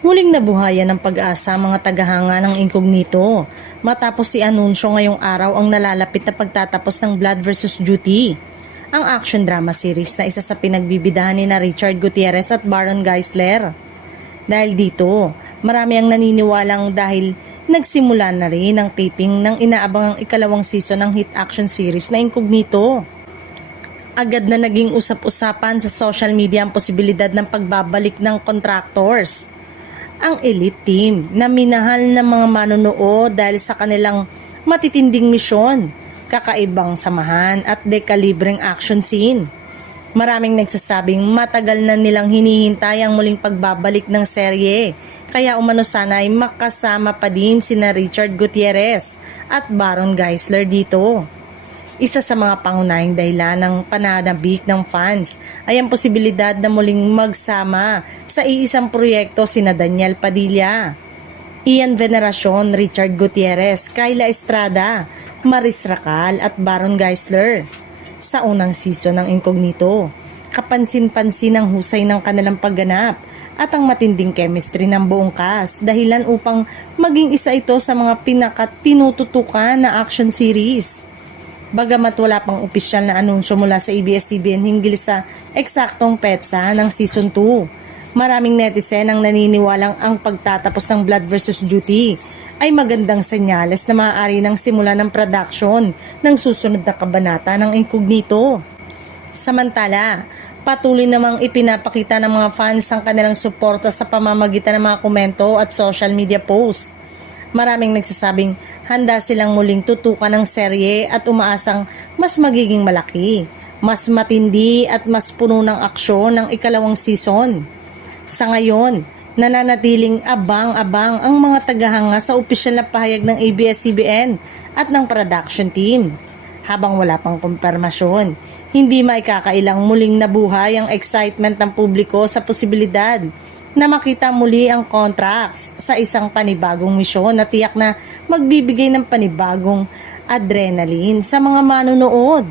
Muling nabuhayan ng pag-asa ang mga tagahanga ng Incognito matapos i-anunsyo ngayong araw ang nalalapit na pagtatapos ng Blood vs. Duty, ang action drama series na isa sa pinagbibidahan ni na Richard Gutierrez at Baron Geisler. Dahil dito, marami ang naniniwalang dahil nagsimula na rin ang taping ng inaabangang ikalawang season ng hit action series na Incognito. Agad na naging usap-usapan sa social media ang posibilidad ng pagbabalik ng contractors, ang elite team na minahal ng mga manonood dahil sa kanilang matitinding misyon, kakaibang samahan at dekalibreng action scene. Maraming nagsasabing matagal na nilang hinihintay ang muling pagbabalik ng serye, kaya umano sana ay makasama pa din sina Richard Gutierrez at Baron Geisler dito. Isa sa mga pangunahing dahilan ng pananabik ng fans ay ang posibilidad na muling magsama sa iisang proyekto sina Daniel Padilla, Ian Veneracion, Richard Gutierrez, Kyla Estrada, Maris Racal at Baron Geisler sa unang season ng Incognito. Kapansin-pansin ang husay ng kanilang pagganap at ang matinding chemistry ng buong cast, dahilan upang maging isa ito sa mga pinakatinututukan na action series. Bagamat wala pang opisyal na anunsyo mula sa ABS-CBN hinggil sa eksaktong petsa ng Season 2, maraming netizen ang naniniwalang ang pagtatapos ng Blood vs. Duty ay magandang senyales na maaari ng simula ng production ng susunod na kabanata ng Incognito. Samantala, patuloy namang ipinapakita ng mga fans ang kanilang suporta sa pamamagitan ng mga komento at social media post. Maraming nagsasabing handa silang muling tutukan ng serye at umaasang mas magiging malaki, mas matindi at mas puno ng aksyon ng ikalawang season. Sa ngayon, nananatiling abang-abang ang mga tagahanga sa opisyal na pahayag ng ABS-CBN at ng production team. Habang wala pang kumpirmasyon, hindi maikakailang muling nabuhay ang excitement ng publiko sa posibilidad na makita muli ang contracts sa isang panibagong misyon na tiyak na magbibigay ng panibagong adrenaline sa mga manonood.